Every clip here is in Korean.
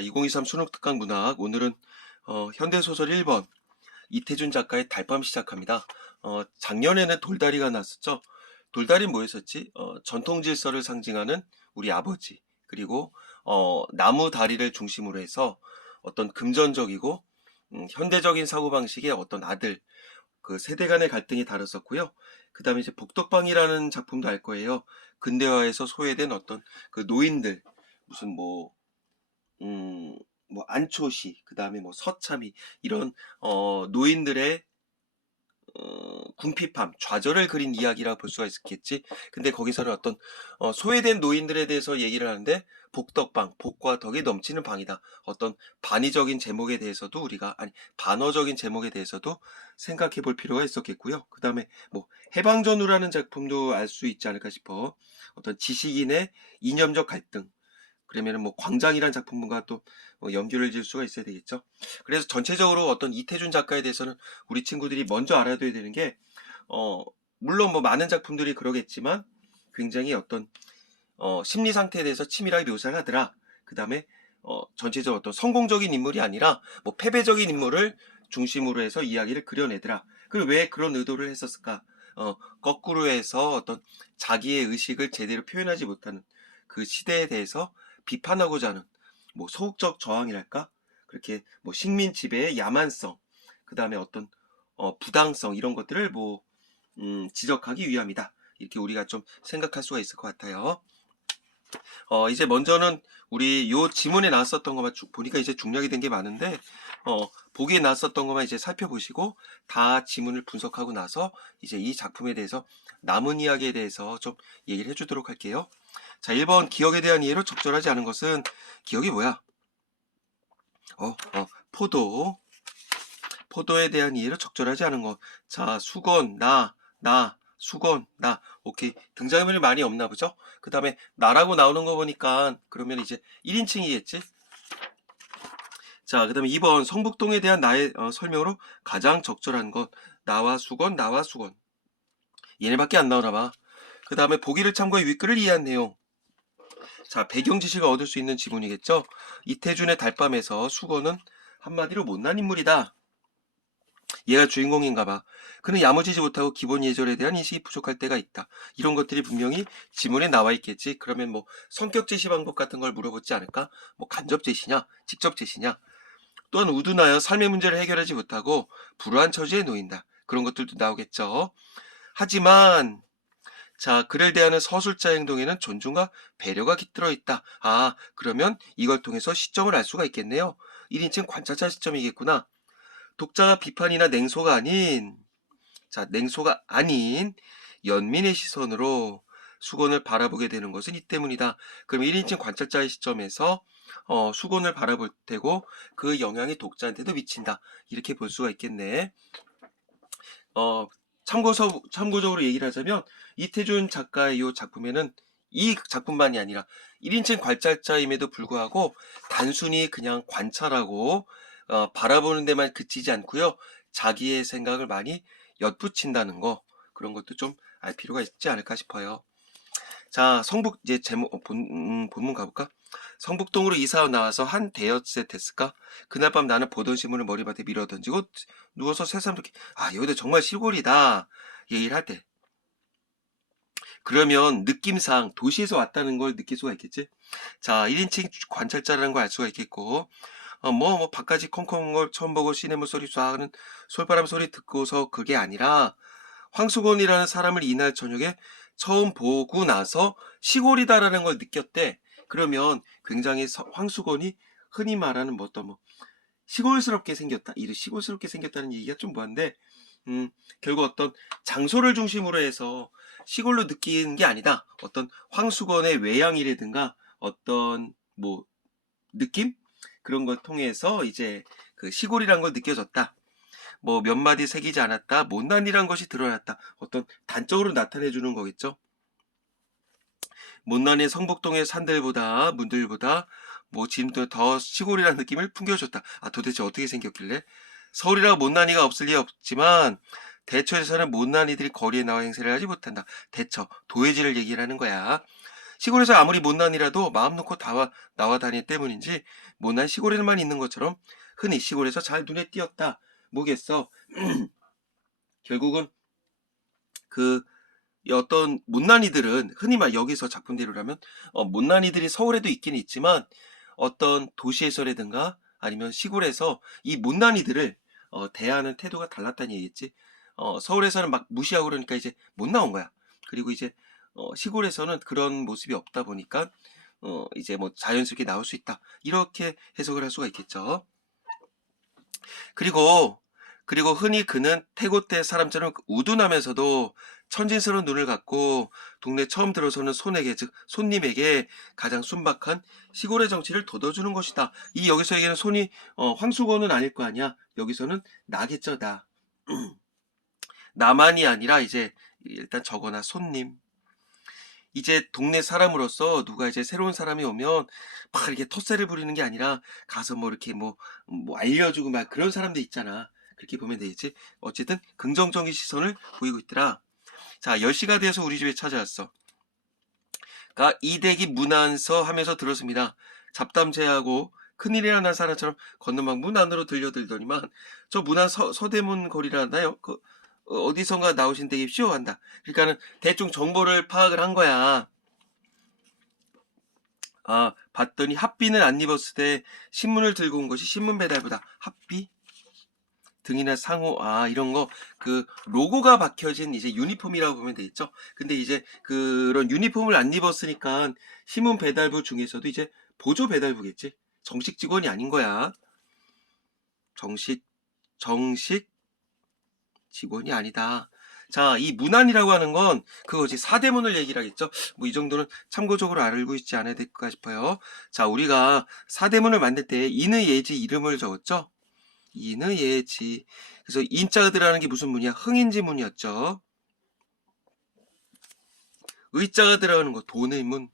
2023 수능특강 문학 오늘은 현대소설 1번 이태준 작가의 달밤 시작합니다. 작년에는 돌다리가 났었죠. 돌다리 뭐였었지? 전통 질서를 상징하는 우리 아버지, 그리고 나무 다리를 중심으로 해서 어떤 금전적이고 현대적인 사고방식의 어떤 아들, 그 세대 간의 갈등이 다뤘었고요. 그 다음에 이제 복덕방이라는 작품도 알 거예요. 근대화에서 소외된 어떤 그 노인들, 무슨 음, 안초시, 그 다음에 서참이, 이런, 노인들의, 궁핍함, 좌절을 그린 이야기라고 볼 수가 있겠지. 근데 거기서는 어떤, 소외된 노인들에 대해서 얘기를 하는데, 복덕방, 복과 덕이 넘치는 방이다. 어떤 반의적인 제목에 대해서도 반어적인 제목에 대해서도 생각해 볼 필요가 있었겠고요. 그 다음에 해방전후라는 작품도 알 수 있지 않을까 싶어. 어떤 지식인의 이념적 갈등, 그러면은 광장이란 작품과 또 연결을 지을 수가 있어야 되겠죠. 그래서 전체적으로 어떤 이태준 작가에 대해서는 우리 친구들이 먼저 알아둬야 되는 게, 어, 물론 많은 작품들이 그러겠지만 굉장히 어떤 심리 상태에 대해서 치밀하게 묘사를 하더라. 그 다음에 전체적으로 어떤 성공적인 인물이 아니라 패배적인 인물을 중심으로 해서 이야기를 그려내더라. 그리고 왜 그런 의도를 했었을까? 거꾸로 해서 어떤 자기의 의식을 제대로 표현하지 못하는 그 시대에 대해서 비판하고자 하는 소극적 저항이랄까? 그렇게 식민 지배의 야만성, 그 다음에 어떤 부당성, 이런 것들을 지적하기 위함이다. 이렇게 우리가 좀 생각할 수가 있을 것 같아요. 이제 먼저는 우리 요 지문에 나왔었던 것만 보니까 이제 중략이 된 게 많은데, 보기에 나왔었던 것만 이제 살펴보시고, 다 지문을 분석하고 나서 이제 이 작품에 대해서 남은 이야기에 대해서 좀 얘기를 해주도록 할게요. 자, 1번 기억에 대한 이해로 적절하지 않은 것은, 기억이 뭐야? 포도. 포도에 대한 이해로 적절하지 않은 것. 자, 수건, 수건, 오케이. 등장인물이 많이 없나 보죠? 그 다음에 나라고 나오는 거 보니까 그러면 이제 1인칭이겠지? 자, 그 다음에 2번 성북동에 대한 나의 설명으로 가장 적절한 것. 나와 수건, 나와 수건. 얘네밖에 안 나오나 봐. 그 다음에 보기를 참고해 윗글을 이해한 내용. 자, 배경 지식을 얻을 수 있는 지문이겠죠? 이태준의 달밤에서 수건은 한마디로 못난 인물이다. 얘가 주인공인가 봐. 그는 야무지지 못하고 기본 예절에 대한 인식이 부족할 때가 있다. 이런 것들이 분명히 지문에 나와 있겠지. 그러면 성격 제시 방법 같은 걸 물어보지 않을까? 간접 제시냐? 직접 제시냐? 또한 우둔하여 삶의 문제를 해결하지 못하고 불우한 처지에 놓인다. 그런 것들도 나오겠죠. 하지만 자, 그를 대하는 서술자 행동에는 존중과 배려가 깃들어 있다. 그러면 이걸 통해서 시점을 알 수가 있겠네요. 1인칭 관찰자 시점이겠구나. 독자가 비판이나 냉소가 아닌 연민의 시선으로 수건을 바라보게 되는 것은 이 때문이다. 그럼 1인칭 관찰자의 시점에서 수건을 바라볼 테고 그 영향이 독자한테도 미친다. 이렇게 볼 수가 있겠네. 참고적으로 얘기를 하자면 이태준 작가의 이 작품에는 이 작품만이 아니라 1인칭 관찰자임에도 불구하고 단순히 그냥 관찰하고 바라보는 데만 그치지 않고요. 자기의 생각을 많이 엿붙인다는 거, 그런 것도 좀 알 필요가 있지 않을까 싶어요. 자, 이제 본문 가볼까? 성북동으로 이사 나와서 한 대여째 됐을까? 그날 밤 나는 보던 신문을 머리맡에 밀어 던지고 누워서 새삼 이렇게, 여기도 정말 시골이다. 얘기를 할 때. 그러면 느낌상 도시에서 왔다는 걸 느낄 수가 있겠지? 자, 1인칭 관찰자라는 걸 알 수가 있겠고, 밖까지 콩콩 걸 처음 보고 시냇물 소리 쏴 하는 솔바람 소리 듣고서 그게 아니라, 황수건이라는 사람을 이날 저녁에 처음 보고 나서 시골이다라는 걸 느꼈대. 그러면 굉장히 황수건이 흔히 말하는 시골스럽게 생겼다. 이를 시골스럽게 생겼다는 얘기가 좀 뭐한데, 결국 어떤 장소를 중심으로 해서 시골로 느끼는 게 아니다. 어떤 황수건의 외양이라든가 어떤 느낌? 그런 걸 통해서 이제 그 시골이란 걸 느껴졌다. 몇 마디 새기지 않았다. 못난이란 것이 드러났다. 어떤 단적으로 나타내주는 거겠죠. 못난이 성북동의 문들보다 지금도 더 시골이라는 느낌을 풍겨줬다. 도대체 어떻게 생겼길래? 서울이라 못난이가 없을 리 없지만 대처에서는 못난이들이 거리에 나와 행세를 하지 못한다. 대처, 도해지를 얘기를 하는 거야. 시골에서 아무리 못난이라도 마음 놓고 나와 다니기 때문인지 못난 시골에만 있는 것처럼 흔히 시골에서 잘 눈에 띄었다. 뭐겠어? 결국은 그 이 어떤 못난이들은 흔히 말 여기서 작품대로라면 못난이들이 서울에도 있긴 있지만 어떤 도시에서라든가 아니면 시골에서 이 못난이들을 대하는 태도가 달랐다는 얘기겠지. 서울에서는 막 무시하고 그러니까 이제 못 나온 거야. 그리고 이제 시골에서는 그런 모습이 없다 보니까 이제 뭐 자연스럽게 나올 수 있다. 이렇게 해석을 할 수가 있겠죠. 그리고 흔히 그는 태고대 사람처럼 우둔하면서도 천진스러운 눈을 갖고 동네 처음 들어서는 손에게, 즉 손님에게 가장 순박한 시골의 정치를 돋워주는 것이다. 이 여기서 얘기하는 손이 황수건은 아닐 거 아니야. 여기서는 나겠죠, 나. 나만이 아니라 이제 일단 저거나 손님. 이제 동네 사람으로서 누가 이제 새로운 사람이 오면 막 이렇게 텃세를 부리는 게 아니라 가서 뭐 이렇게 뭐 알려주고 막 그런 사람들 있잖아. 그렇게 보면 되겠지. 어쨌든 긍정적인 시선을 보이고 있더라. 자, 10시가 돼서 우리 집에 찾아왔어. 이댁이 문안서 하면서 들었습니다. 잡담제하고 큰일이나 난 사람처럼 걷는 막 문 안으로 들려들더니만 저 문안 서대문 거리라나요? 어디선가 나오신 댁입시오 한다. 그러니까는 대충 정보를 파악을 한 거야. 봤더니 핫비는 안 입었을 때 신문을 들고 온 것이 신문 배달보다 핫비? 등이나 상호, 이런 거, 로고가 박혀진 이제 유니폼이라고 보면 되겠죠? 근데 이제 그런 유니폼을 안 입었으니까 신문 배달부 중에서도 이제 보조 배달부겠지? 정식 직원이 아닌 거야. 정식 직원이 아니다. 자, 이 문안이라고 하는 건 그거지. 사대문을 얘기를 하겠죠. 뭐 이 정도는 참고적으로 알고 있지 않아야 될까 싶어요. 자, 우리가 사대문을 만들 때 인의 예지 이름을 적었죠. 인의 예지. 그래서 인자가 들어가는 게 무슨 문이야? 흥인지문이었죠. 의자가 들어가는 거 돈의 문.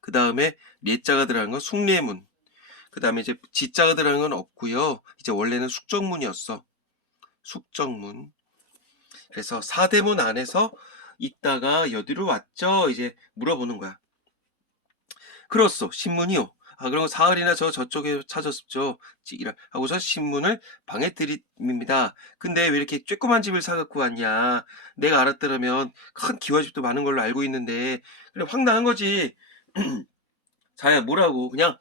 그 다음에 례자가 들어가는 건 숭례문. 그 다음에 이제 지자가 들어가는 건 없고요. 이제 원래는 숙정문이었어. 숙정문. 그래서 사대문 안에서 있다가 여기로 왔죠? 이제 물어보는 거야. 그렇소. 신문이요. 그럼 사흘이나 저쪽에 찾았죠. 하고서 신문을 방에 들이밉니다. 근데 왜 이렇게 쬐꼬만 집을 사갖고 왔냐. 내가 알았더라면 큰 기와집도 많은 걸로 알고 있는데. 그래, 황당한 거지. 자야, 뭐라고. 그냥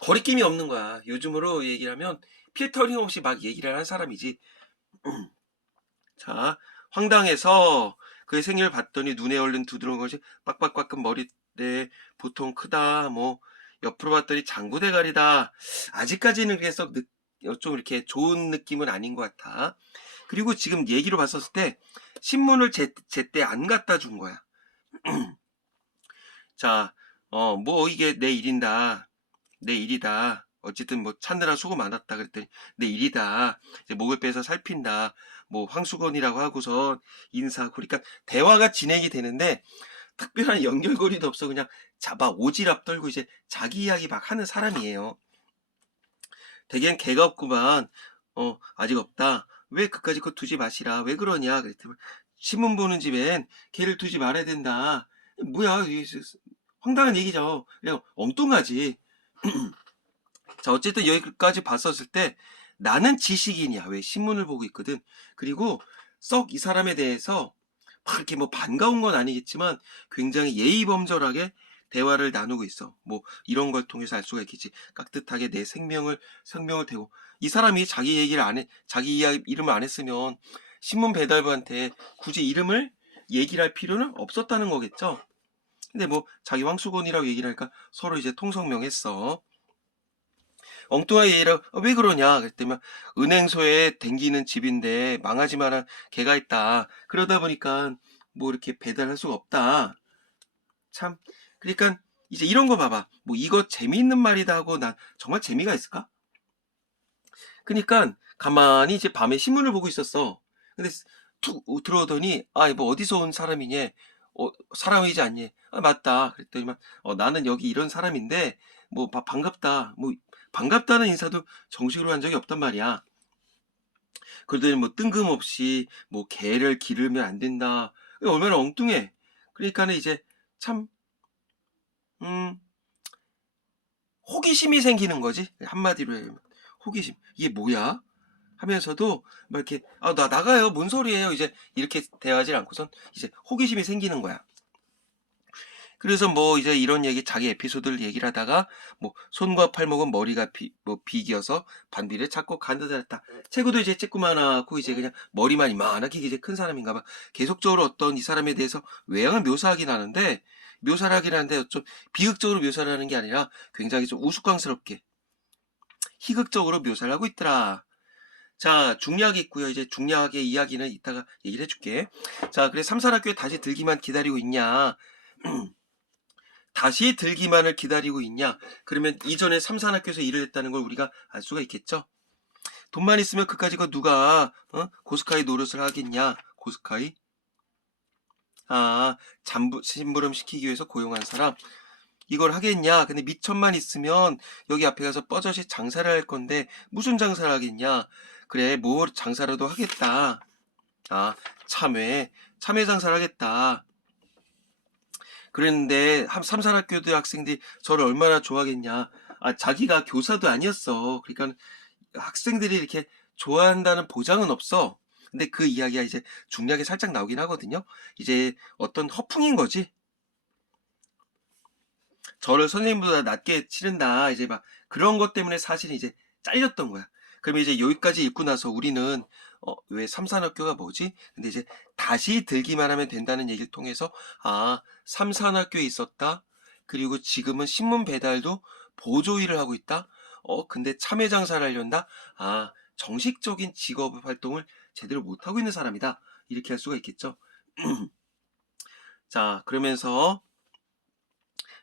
거리낌이 없는 거야. 요즘으로 얘기하면 필터링 없이 막 얘기를 한 사람이지. 자, 황당해서 그의 생일을 봤더니 눈에 얼른 두드러운 것이 빡빡빡한 머리대 보통 크다. 뭐 옆으로 봤더니 장구대가리다. 아직까지는 계속 좀 이렇게 좋은 느낌은 아닌 것 같아. 그리고 지금 얘기로 봤었을 때 신문을 제때 안 갖다 준 거야. 자, 뭐 이게 내 일인다. 내 일이다. 어쨌든 뭐 찾느라 수고 많았다 그랬더니 내 일이다. 이제 목을 빼서 살핀다. 뭐 황수건이라고 하고서 인사하고 그러니까 대화가 진행이 되는데 특별한 연결고리도 없어. 그냥 잡아 오지랖 떨고 이제 자기 이야기 막 하는 사람이에요. 대개는 개가 없구만. 아직 없다. 왜 그까짓 거 두지 마시라. 왜 그러냐 그랬더니 신문 보는 집엔 개를 두지 말아야 된다. 뭐야 황당한 얘기죠. 그냥 엉뚱하지. 자, 어쨌든 여기까지 봤었을 때 나는 지식인이야. 왜 신문을 보고 있거든. 그리고 썩 이 사람에 대해서 막 이렇게 뭐 반가운 건 아니겠지만 굉장히 예의범절하게 대화를 나누고 있어. 뭐 이런 걸 통해서 알 수가 있겠지. 깍듯하게 내 생명을 대고 이 사람이 자기 얘기를 안 해, 자기 이름을 안 했으면 신문 배달부한테 굳이 이름을 얘기를 할 필요는 없었다는 거겠죠. 근데 뭐 자기 황수건이라고 얘기를 하니까 서로 이제 통성명했어. 엉뚱하게 얘기를 왜 그러냐 그랬더니 은행소에 댕기는 집인데 망하지만한 개가 있다. 그러다 보니까 뭐 이렇게 배달할 수가 없다. 참 그러니까 이제 이런 거 봐봐. 뭐 이거 재미있는 말이다 하고 난 정말 재미가 있을까? 그러니까 가만히 이제 밤에 신문을 보고 있었어. 근데 툭 들어오더니 뭐 어디서 온 사람이냐? 사람이지 않니? 맞다. 그랬더니만 나는 여기 이런 사람인데 뭐 반갑다. 뭐 반갑다는 인사도 정식으로 한 적이 없단 말이야. 그러더니 뭐 뜬금없이 뭐 개를 기르면 안 된다. 얼마나 엉뚱해. 그러니까는 이제 참, 음, 호기심이 생기는 거지. 한마디로 하면. 호기심. 이게 뭐야? 하면서도 막 이렇게, 아, 나 나가요. 뭔 소리예요? 이제 이렇게 대하지 않고선 이제 호기심이 생기는 거야. 그래서 뭐 이제 이런 얘기, 자기 에피소드를 얘기를 하다가 뭐 손과 팔목은 머리가 비기어서 반비를 찾고 간드다랬다. 체구도 이제 쬐끄만하고 이제 그냥 머리만 이만하게 이제 큰 사람인가 봐. 계속적으로 어떤 이 사람에 대해서 외양을 묘사하긴 하는데, 묘사를 하긴 하는데 좀 비극적으로 묘사를 하는 게 아니라 굉장히 좀 우스꽝스럽게 희극적으로 묘사를 하고 있더라. 자, 중략이 있고요. 이제 중략의 이야기는 이따가 얘기를 해줄게. 자, 그래 삼산학교에 다시 들기만 기다리고 있냐? 다시 들기만을 기다리고 있냐? 그러면 이전에 삼산학교에서 일을 했다는 걸 우리가 알 수가 있겠죠? 돈만 있으면 그까짓 누가 고스카이 노릇을 하겠냐? 고스카이? 아, 심부름 시키기 위해서 고용한 사람. 이걸 하겠냐? 근데 미천만 있으면 여기 앞에 가서 뻐젓이 장사를 할 건데 무슨 장사를 하겠냐? 그래, 뭐 장사라도 하겠다. 아, 참외 장사를 하겠다. 그랬는데 삼산학교도 학생들이 저를 얼마나 좋아하겠냐. 아, 자기가 교사도 아니었어. 그러니까 학생들이 이렇게 좋아한다는 보장은 없어. 근데 그 이야기가 이제 중략에 살짝 나오긴 하거든요. 이제 어떤 허풍인 거지. 저를 선생님보다 낮게 치른다. 이제 막 그런 것 때문에 사실 이제 잘렸던 거야. 그러면 이제 여기까지 읽고 나서 우리는 왜 삼산학교가 뭐지? 근데 이제 다시 들기만 하면 된다는 얘기를 통해서 아, 삼산학교에 있었다. 그리고 지금은 신문 배달도 보조 일을 하고 있다. 근데 참외 장사를 하려다. 아, 정식적인 직업 활동을 제대로 못 하고 있는 사람이다. 이렇게 할 수가 있겠죠. 자, 그러면서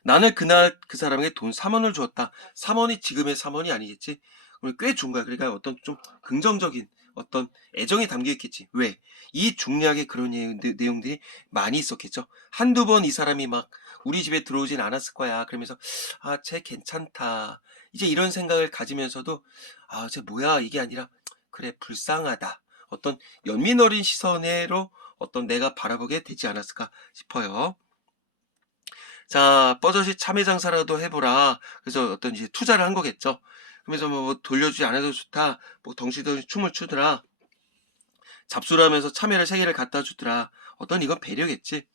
나는 그날 그 사람에게 돈 3원을 주었다. 3원이 지금의 3원이 아니겠지? 그럼 꽤 준 거야. 그러니까 어떤 좀 긍정적인 어떤 애정이 담겨 있겠지. 왜? 이 중략에 그런 내용들이 많이 있었겠죠. 한두 번 이 사람이 막 우리 집에 들어오진 않았을 거야. 그러면서 아, 쟤 괜찮다. 이제 이런 생각을 가지면서도 아, 쟤 뭐야? 이게 아니라 그래, 불쌍하다. 어떤 연민 어린 시선으로 어떤 내가 바라보게 되지 않았을까 싶어요. 자, 뻐젓이 참외 장사라도 해보라. 그래서 어떤 이제 투자를 한 거겠죠. 그러면서 뭐 돌려주지 않아도 좋다. 뭐 덩실덩실 춤을 추더라. 잡수를 하면서 참외를 3개를 갖다 주더라. 어떤 이건 배려겠지.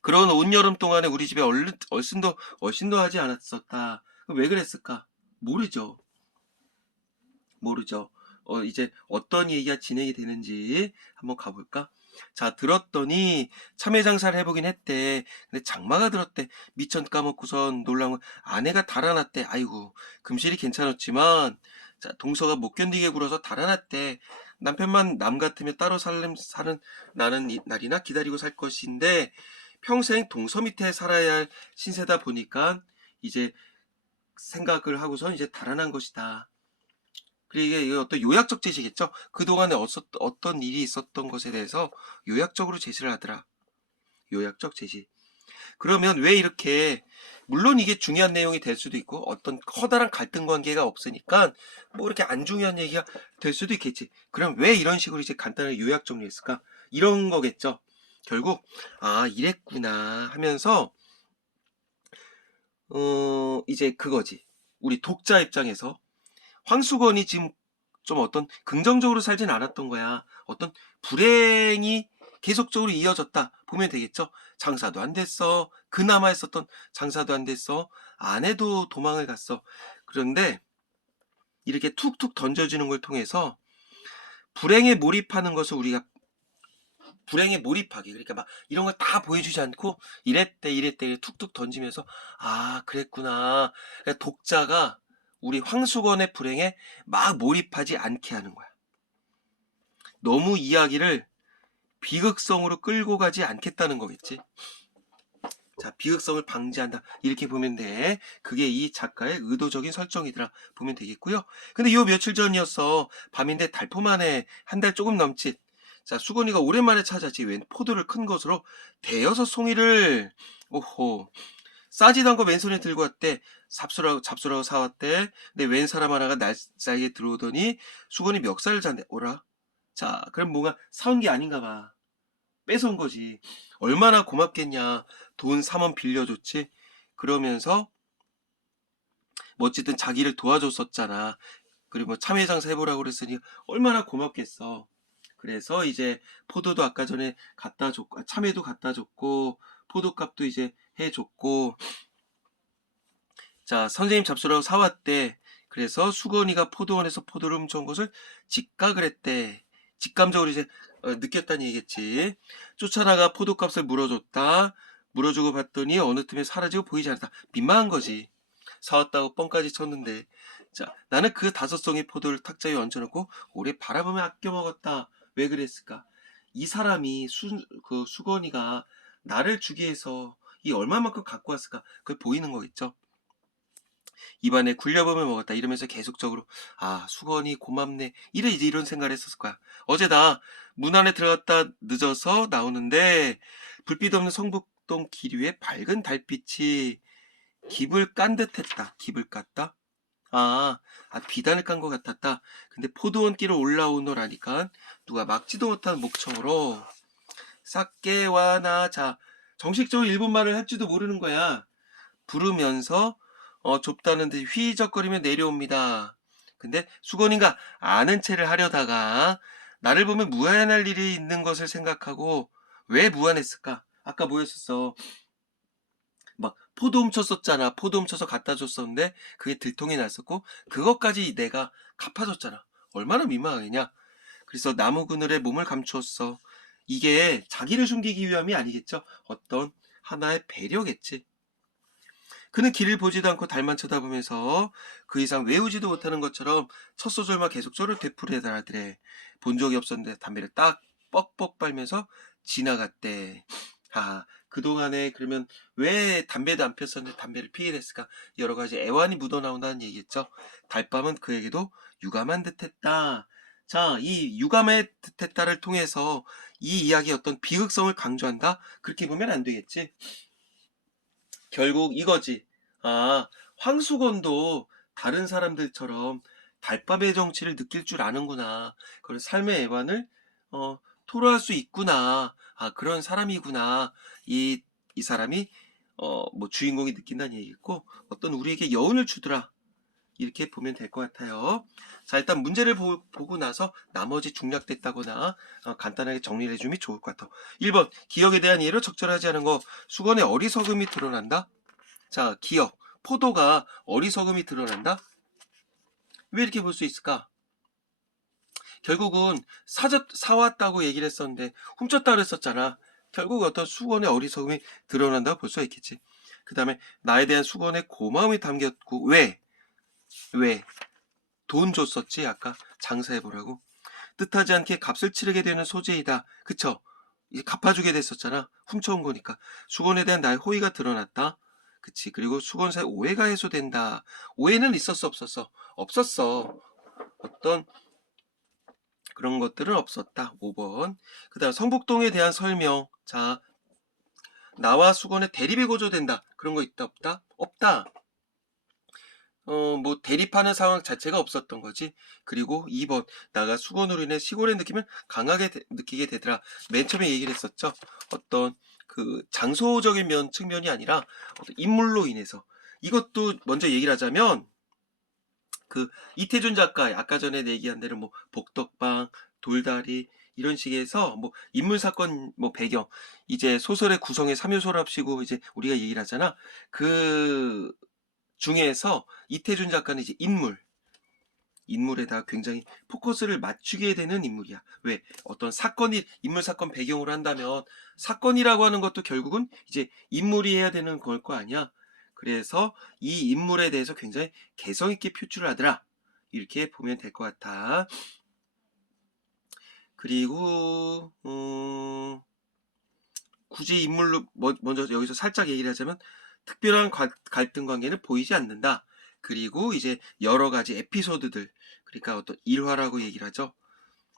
그런 온 여름 동안에 우리 집에 얼씬도 하지 않았었다. 왜 그랬을까? 모르죠. 모르죠. 이제 어떤 얘기가 진행이 되는지 한번 가볼까? 자, 들었더니 참외 장사를 해보긴 했대. 근데 장마가 들었대. 미천 까먹고선 놀라운 건 아내가 달아났대. 아이고, 금실이 괜찮았지만, 자, 동서가 못 견디게 굴어서 달아났대. 남편만 남 같으면 따로 사는 나는 날이나 기다리고 살 것인데, 평생 동서 밑에 살아야 할 신세다 보니까, 이제 생각을 하고선 이제 달아난 것이다. 그리고 이게 어떤 요약적 제시겠죠? 그동안에 어떤 일이 있었던 것에 대해서 요약적으로 제시를 하더라. 요약적 제시. 그러면 왜 이렇게, 물론 이게 중요한 내용이 될 수도 있고, 어떤 커다란 갈등 관계가 없으니까, 뭐 이렇게 안 중요한 얘기가 될 수도 있겠지. 그럼 왜 이런 식으로 이제 간단하게 요약 정리했을까? 이런 거겠죠. 결국, 아, 이랬구나 하면서, 이제 그거지. 우리 독자 입장에서 황수건이 지금 좀 어떤 긍정적으로 살진 않았던 거야. 어떤 불행이 계속적으로 이어졌다 보면 되겠죠. 장사도 안 됐어. 그나마 했었던 장사도 안 됐어. 아내도 도망을 갔어. 그런데 이렇게 툭툭 던져주는 걸 통해서 불행에 몰입하는 것을 우리가 불행에 몰입하게, 그러니까 막 이런 걸 다 보여주지 않고 이랬대 툭툭 던지면서 아, 그랬구나. 그러니까 독자가 우리 황수건의 불행에 막 몰입하지 않게 하는 거야. 너무 이야기를 비극성으로 끌고 가지 않겠다는 거겠지. 자, 비극성을 방지한다. 이렇게 보면 돼. 그게 이 작가의 의도적인 설정이더라. 보면 되겠고요. 근데 요 며칠 전이었어. 밤인데 달포만에 한 달 조금 넘짓. 자, 수건이가 오랜만에 찾았지. 웬 포도를 큰 것으로 대여섯 송이를, 오호, 싸지도 않고 왼손에 들고 왔대. 잡수라고 사왔대. 근데 웬 사람 하나가 날 사이에 들어오더니 수건이 멱살을 잔대. 오라. 자, 그럼 뭔가 사온 게 아닌가 봐. 뺏어온 거지. 얼마나 고맙겠냐. 돈 3원 빌려줬지. 그러면서 뭐 어쨌든 자기를 도와줬었잖아. 그리고 뭐 참외장사 해보라고 그랬으니 얼마나 고맙겠어. 그래서 이제 포도도 아까 전에 갖다 줬고, 참외도 갖다 줬고, 포도값도 이제 해줬고, 자, 선생님 잡수라고 사왔대. 그래서 수건이가 포도원에서 포도를 훔쳐온 것을 직각을 했대. 직감적으로 이제 느꼈다는 얘기겠지. 쫓아나가 포도값을 물어줬다. 물어주고 봤더니 어느 틈에 사라지고 보이지 않았다. 민망한 거지. 사왔다고 뻥까지 쳤는데. 자, 나는 그 5송이 포도를 탁자 위에 얹어놓고 오래 바라보며 아껴 먹었다. 왜 그랬을까? 이 사람이 그 수건이가 나를 주기 위해서 이 얼마만큼 갖고 왔을까? 그게 보이는 거겠죠. 입안에 굴려보며 먹었다. 이러면서 계속적으로 수건이 고맙네. 이런 생각을 했었을 거야. 어제 나 문 안에 들어갔다 늦어서 나오는데 불빛 없는 성북동 길 위에 밝은 달빛이 깁을 깐 듯했다. 깁을 깠다? 비단을 깐 것 같았다. 근데 포도원 길을 올라오노라니까 누가 막지도 못한 목청으로 삭개와나 자 정식적으로 일본말을 할 줄도 모르는 거야. 부르면서 좁다는 듯이 휘적거리며 내려옵니다. 근데 수건인가 아는 체를 하려다가 나를 보면 무안할 일이 있는 것을 생각하고 왜 무안했을까? 아까 뭐였었어? 막 포도 훔쳤었잖아. 포도 훔쳐서 갖다 줬었는데 그게 들통이 났었고 그것까지 내가 갚아줬잖아. 얼마나 민망하겠냐. 그래서 나무 그늘에 몸을 감추었어. 이게 자기를 숨기기 위함이 아니겠죠. 어떤 하나의 배려겠지. 그는 길을 보지도 않고 달만 쳐다보면서 그 이상 외우지도 못하는 것처럼 첫 소절만 계속 저를 되풀이하더래. 본 적이 없었는데 담배를 딱 뻑뻑 빨면서 지나갔대. 그동안에 그러면 왜 담배도 안 폈었는데 담배를 피게 됐을까? 여러 가지 애환이 묻어나온다는 얘기겠죠. 달밤은 그에게도 유감한 듯했다. 자, 이 유감의 듯했다를 통해서 이 이야기의 어떤 비극성을 강조한다? 그렇게 보면 안 되겠지. 결국 이거지. 황수건도 다른 사람들처럼 달밤의 정취를 느낄 줄 아는구나. 그리고 삶의 애환을 토로할 수 있구나. 그런 사람이구나. 이 사람이 뭐 주인공이 느낀다는 얘기고 어떤 우리에게 여운을 주더라. 이렇게 보면 될 것 같아요. 자, 일단 문제를 보고 나서 나머지 중략됐다거나 간단하게 정리를 해주면 좋을 것 같아. 1번 기억에 대한 이해로 적절하지 않은 거. 수건의 어리석음이 드러난다. 자, 기억. 포도가 어리석음이 드러난다. 왜 이렇게 볼 수 있을까? 결국은 사왔다고 얘기를 했었는데 훔쳤다 그랬었잖아. 결국 어떤 수건의 어리석음이 드러난다고 볼 수가 있겠지. 그 다음에 나에 대한 수건의 고마움이 담겼고 왜? 돈 줬었지 아까 장사해보라고. 뜻하지 않게 값을 치르게 되는 소재이다. 그쵸? 이제 갚아주게 됐었잖아. 훔쳐온 거니까. 수건에 대한 나의 호의가 드러났다. 그치. 그리고 수건사의 오해가 해소된다. 오해는 있었어 없었어? 없었어. 어떤 그런 것들은 없었다. 5번. 그 다음 성북동에 대한 설명. 자, 나와 수건의 대립이 고조된다. 그런 거 있다 없다? 없다. 뭐 대립하는 상황 자체가 없었던 거지. 그리고 2번 나가 수건으로 인해 시골의 느낌을 강하게 느끼게 되더라. 맨 처음에 얘기를 했었죠. 어떤 그 장소적인 측면이 아니라 어떤 인물로 인해서. 이것도 먼저 얘기를 하자면 그 이태준 작가 아까 전에 얘기한 대로 뭐 복덕방, 돌다리 이런 식에서 뭐 인물 사건 뭐 배경 이제 소설의 구성의 3요소랍시고 이제 우리가 얘기를 하잖아. 그 중에서 이태준 작가는 이제 인물에다 굉장히 포커스를 맞추게 되는 인물이야. 왜? 어떤 사건이 인물 사건 배경으로 한다면 사건이라고 하는 것도 결국은 이제 인물이 해야 되는 걸 거 아니야. 그래서 이 인물에 대해서 굉장히 개성 있게 표출을 하더라. 이렇게 보면 될 것 같아. 그리고 굳이 인물로 먼저 여기서 살짝 얘기를 하자면 특별한 갈등 관계는 보이지 않는다. 그리고 이제 여러 가지 에피소드들, 그러니까 어떤 일화라고 얘기를 하죠.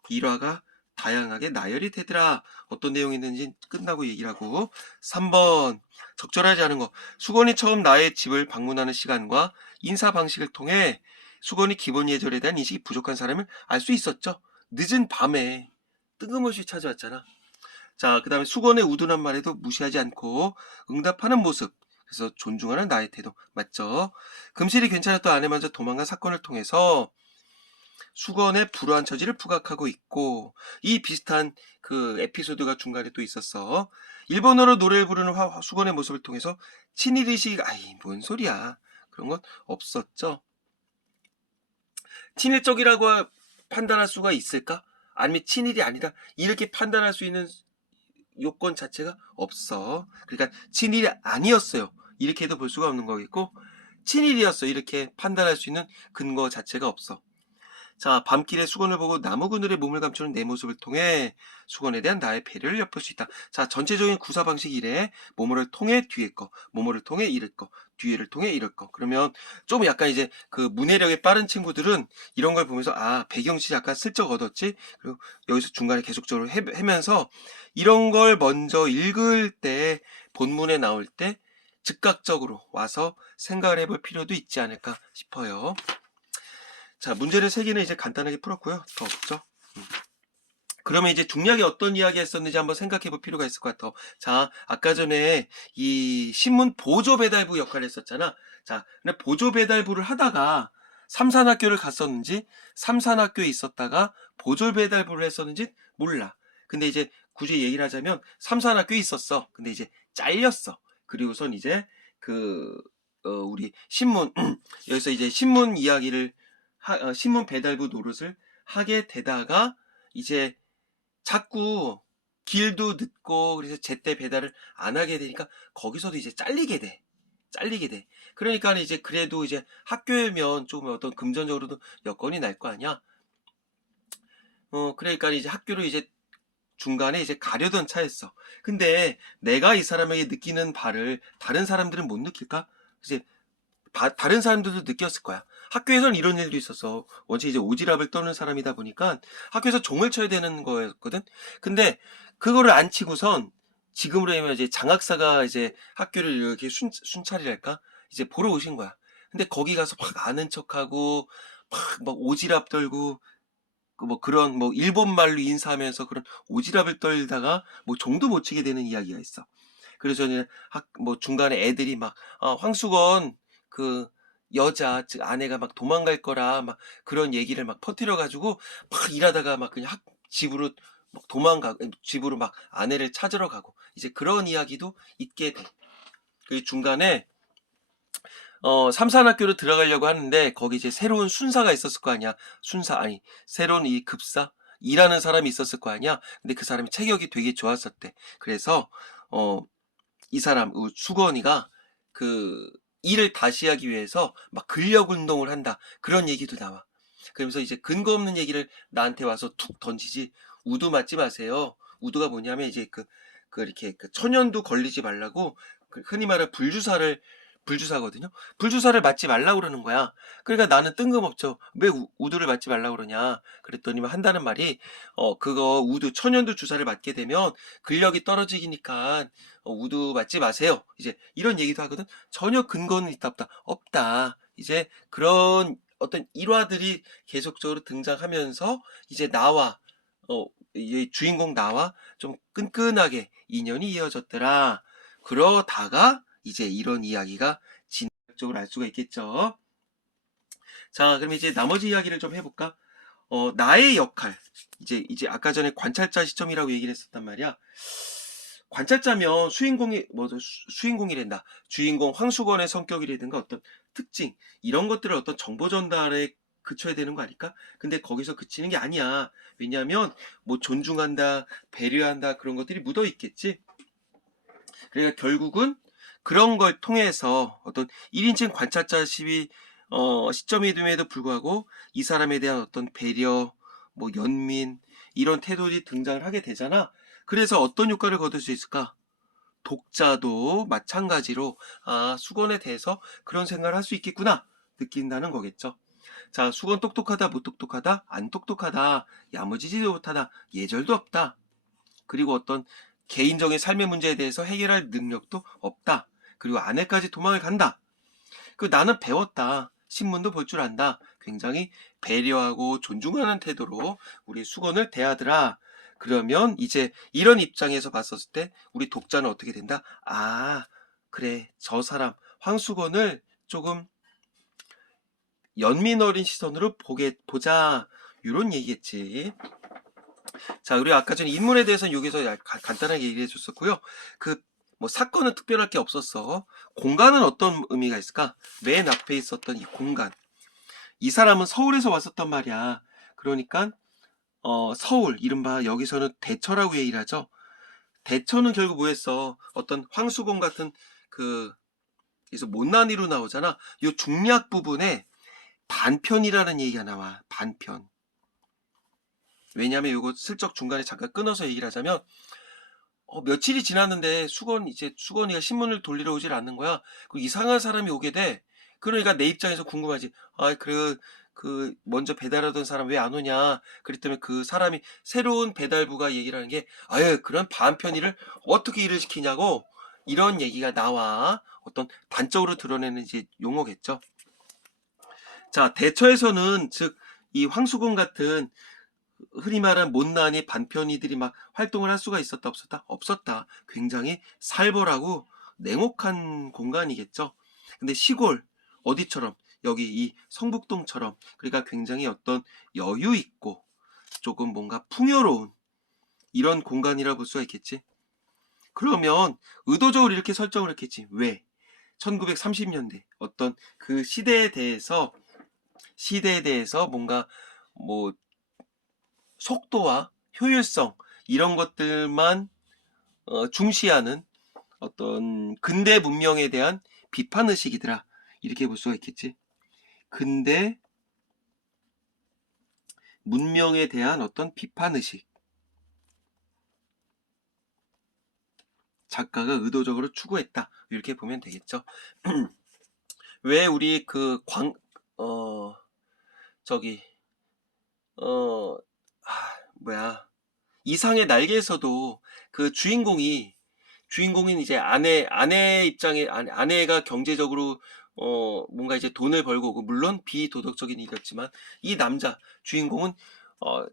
일화가 다양하게 나열이 되더라. 어떤 내용이 있는지 끝나고 얘기를 하고. 3번 적절하지 않은 거. 수건이 처음 나의 집을 방문하는 시간과 인사 방식을 통해 수건이 기본 예절에 대한 인식이 부족한 사람을 알 수 있었죠. 늦은 밤에 뜬금없이 찾아왔잖아. 자, 그 다음에 수건의 우둔한 말에도 무시하지 않고 응답하는 모습. 그래서 존중하는 나의 태도. 맞죠? 금실이 괜찮았던 아내마저 도망간 사건을 통해서 수건의 불우한 처지를 부각하고 있고, 이 비슷한 그 에피소드가 중간에 또 있었어. 일본어로 노래를 부르는 수건의 모습을 통해서 친일의식, 아이, 뭔 소리야. 그런 건 없었죠. 친일적이라고 판단할 수가 있을까? 아니면 친일이 아니다. 이렇게 판단할 수 있는 요건 자체가 없어. 그러니까 친일이 아니었어요. 이렇게도 볼 수가 없는 거겠고, 친일이었어. 이렇게 판단할 수 있는 근거 자체가 없어. 자, 밤길에 수건을 보고 나무 그늘에 몸을 감추는 내 모습을 통해 수건에 대한 나의 배려를 엿볼 수 있다. 자, 전체적인 구사 방식이 이래. 뭐뭐를 통해 뒤에 거, 뭐뭐를 통해 이를 거, 뒤에를 통해 이럴 거. 그러면 좀 약간 이제 그 문해력이 빠른 친구들은 이런 걸 보면서 아, 배경시 약간 슬쩍 얻었지. 그리고 여기서 중간에 계속적으로 해면서 이런 걸 먼저 읽을 때 본문에 나올 때 즉각적으로 와서 생각을 해볼 필요도 있지 않을까 싶어요. 자, 문제를 3개는 이제 간단하게 풀었고요. 더 없죠? 그러면 이제 중략에 어떤 이야기 했었는지 한번 생각해 볼 필요가 있을 것 같아. 자, 아까 전에 이 신문 보조 배달부 역할을 했었잖아. 자, 근데 보조 배달부를 하다가 삼산학교를 갔었는지, 삼산학교에 있었다가 보조 배달부를 했었는지 몰라. 근데 이제 굳이 얘기를 하자면 삼산학교에 있었어. 근데 이제 잘렸어. 그리고선 이제 그 우리 신문 여기서 이제 신문 이야기를 신문 배달부 노릇을 하게 되다가 이제 자꾸 길도 늦고 그래서 제때 배달을 안 하게 되니까 거기서도 이제 잘리게 돼. 잘리게 돼. 그러니까 이제 그래도 이제 학교면 좀 어떤 금전적으로도 여건이 날 거 아니야. 그러니까 이제 학교를 이제 중간에 이제 가려던 차였어. 근데 내가 이 사람에게 느끼는 바를 다른 사람들은 못 느낄까? 이제 다른 사람들도 느꼈을 거야. 학교에서는 이런 일도 있었어. 원체 이제 오지랖을 떠는 사람이다 보니까 학교에서 종을 쳐야 되는 거였거든. 근데 그거를 안 치고선 지금으로 하면 이제 장학사가 이제 학교를 이렇게 순찰이랄까? 이제 보러 오신 거야. 근데 거기 가서 막 아는 척하고 막 오지랖 떨고 뭐 그런 뭐 일본 말로 인사하면서 그런 오지랖을 떨다가 뭐 종도 못 치게 되는 이야기가 있어. 그래서 저는 뭐 중간에 애들이 막 황수건 그 여자 즉 아내가 막 도망갈 거라 막 그런 얘기를 막 퍼뜨려 가지고 막 일하다가 막 그냥 집으로 막 집으로 막 아내를 찾으러 가고 이제 그런 이야기도 있게 돼. 그 중간에 삼산학교로 들어가려고 하는데 거기 이제 새로운 순사가 있었을 거 아니야. 순사 아니 새로운 이 급사 일하는 사람이 있었을 거 아니야. 근데 그 사람이 체격이 되게 좋았었대. 그래서 이 사람 수건이가 그 일을 다시 하기 위해서 막 근력 운동을 한다. 그런 얘기도 나와. 그러면서 이제 근거 없는 얘기를 나한테 와서 툭 던지지. 우두 맞지 마세요. 우두가 뭐냐면 이제 그 이렇게 그 천연두 걸리지 말라고 그 흔히 말하는 불주사거든요. 불주사를 맞지 말라고 그러는 거야. 그러니까 나는 뜬금없죠. 왜 우두를 맞지 말라고 그러냐. 그랬더니 한다는 말이 그거 우두 천연두 주사를 맞게 되면 근력이 떨어지니까 우두 맞지 마세요. 이제 이런 얘기도 하거든. 전혀 근거는 있다 없다. 없다. 이제 그런 어떤 일화들이 계속적으로 등장하면서 이제 나와 이 주인공 나와 좀 끈끈하게 인연이 이어졌더라. 그러다가 이제 이런 이야기가 진학적으로 알 수가 있겠죠. 자, 그럼 이제 나머지 이야기를 좀 해볼까? 나의 역할. 이제 아까 전에 관찰자 시점이라고 얘기를 했었단 말이야. 관찰자면 수인공이란다. 주인공 황수건의 성격이라든가 어떤 특징, 이런 것들을 어떤 정보 전달에 그쳐야 되는 거 아닐까? 근데 거기서 그치는 게 아니야. 왜냐하면 뭐 존중한다, 배려한다 그런 것들이 묻어 있겠지. 그러니까 결국은 그런 걸 통해서 어떤 1인칭 관찰자 시점임에도 불구하고 이 사람에 대한 어떤 배려, 뭐 연민 이런 태도들이 등장을 하게 되잖아. 그래서 어떤 효과를 거둘 수 있을까? 독자도 마찬가지로 수건에 대해서 그런 생각을 할 수 있겠구나 느낀다는 거겠죠. 자, 수건 똑똑하다, 못 똑똑하다, 안 똑똑하다, 야무지지도 못하다, 예절도 없다. 그리고 어떤 개인적인 삶의 문제에 대해서 해결할 능력도 없다. 그리고 아내까지 도망을 간다. 나는 배웠다. 신문도 볼 줄 안다. 굉장히 배려하고 존중하는 태도로 우리 수건을 대하더라. 그러면 이제 이런 입장에서 봤었을 때 우리 독자는 어떻게 된다? 아, 그래. 저 사람 황수건을 조금 연민 어린 시선으로 보자. 이런 얘기겠지. 자, 우리 아까 전에 인물에 대해서는 여기서 간단하게 얘기해 줬었고요. 뭐 사건은 특별할 게 없었어. 공간은 어떤 의미가 있을까? 맨 앞에 있었던 이 공간. 이 사람은 서울에서 왔었단 말이야. 그러니까 서울, 이른바 여기서는 대처라고 얘기를 하죠. 대처는 결국 뭐였어? 어떤 황수공 같은 그래서 못난이로 나오잖아. 이 중략 부분에 반편이라는 얘기가 나와. 반편. 왜냐하면 이거 슬쩍 중간에 잠깐 끊어서 얘기를 하자면 며칠이 지났는데 수건이가 신문을 돌리러 오질 않는 거야. 그 이상한 사람이 오게 돼. 그러니까 내 입장에서 궁금하지. 아, 먼저 배달하던 사람 왜 안 오냐. 그랬더니 그 사람이 새로운 배달부가 얘기를 하는 게, 아유, 그런 반편의를 어떻게 일을 시키냐고. 이런 얘기가 나와. 어떤 단적으로 드러내는 이제 용어겠죠. 자, 대처에서는 즉, 이 황수공 같은 흔히 말하는 못난이 반편이들이 막 활동을 할 수가 있었다 없었다? 없었다. 굉장히 살벌하고 냉혹한 공간이겠죠. 근데 시골 어디처럼 여기 이 성북동처럼 그러니까 굉장히 어떤 여유 있고 조금 뭔가 풍요로운 이런 공간이라 볼 수가 있겠지. 그러면 의도적으로 이렇게 설정을 했겠지. 왜? 1930년대 어떤 그 시대에 대해서 뭔가 뭐 속도와 효율성 이런 것들만 중시하는 어떤 근대 문명에 대한 비판 의식이더라. 이렇게 볼 수가 있겠지. 근대 문명에 대한 어떤 비판 의식. 작가가 의도적으로 추구했다. 이렇게 보면 되겠죠. 왜 우리 저기 뭐야, 이상의 날개에서도 그 주인공인 이제 아내 입장에 아내가 경제적으로 뭔가 이제 돈을 벌고 오고 물론 비도덕적인 일이었지만 이 남자 주인공은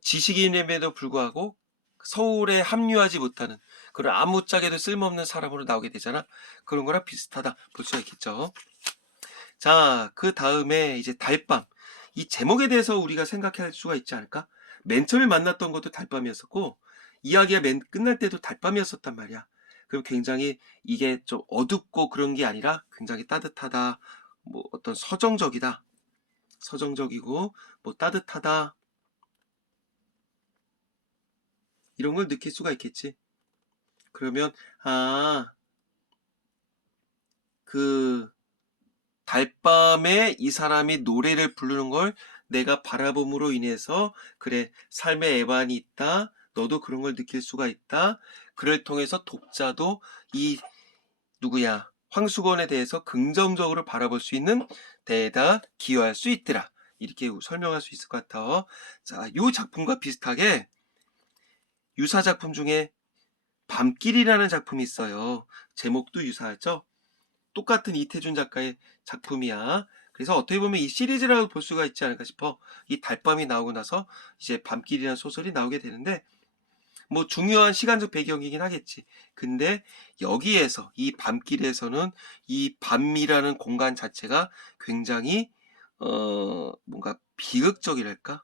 지식인임에도 불구하고 서울에 합류하지 못하는 그런 아무짝에도 쓸모없는 사람으로 나오게 되잖아. 그런 거랑 비슷하다 볼 수가 있겠죠. 자, 그 다음에 이제 달밤. 이 제목에 대해서 우리가 생각할 수가 있지 않을까? 맨 처음에 만났던 것도 달밤이었었고, 이야기가 끝날 때도 달밤이었었단 말이야. 그럼 굉장히 이게 좀 어둡고 그런 게 아니라 굉장히 따뜻하다. 뭐 어떤 서정적이다. 서정적이고, 뭐 따뜻하다. 이런 걸 느낄 수가 있겠지. 그러면, 달밤에 이 사람이 노래를 부르는 걸 내가 바라봄으로 인해서 그래 삶의 애환이 있다. 너도 그런 걸 느낄 수가 있다. 그를 통해서 독자도 이 누구야 황수건에 대해서 긍정적으로 바라볼 수 있는 데에다 기여할 수 있더라. 이렇게 설명할 수 있을 것 같아. 자, 이 작품과 비슷하게 유사 작품 중에 밤길이라는 작품이 있어요. 제목도 유사하죠. 똑같은 이태준 작가의 작품이야. 그래서 어떻게 보면 이 시리즈라고 볼 수가 있지 않을까 싶어. 이 달밤이 나오고 나서 이제 밤길이라는 소설이 나오게 되는데 뭐 중요한 시간적 배경이긴 하겠지. 근데 여기에서 이 밤길에서는 이 밤이라는 공간 자체가 굉장히 뭔가 비극적이랄까?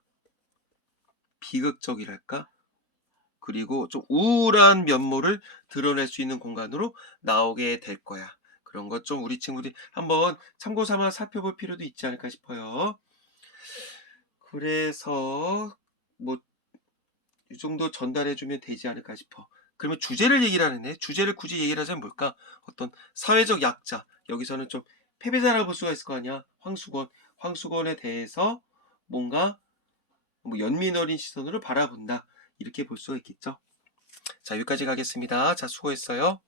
그리고 좀 우울한 면모를 드러낼 수 있는 공간으로 나오게 될 거야. 그런 것 좀 우리 친구들이 한번 참고 삼아 살펴볼 필요도 있지 않을까 싶어요. 그래서 뭐 이 정도 전달해주면 되지 않을까 싶어. 그러면 주제를 얘기를 하는데 주제를 굳이 얘기를 하자면 뭘까? 어떤 사회적 약자. 여기서는 좀 패배자라고 볼 수가 있을 거 아니야. 황수건에 대해서 뭔가 뭐 연민 어린 시선으로 바라본다. 이렇게 볼 수가 있겠죠. 자, 여기까지 가겠습니다. 자, 수고했어요.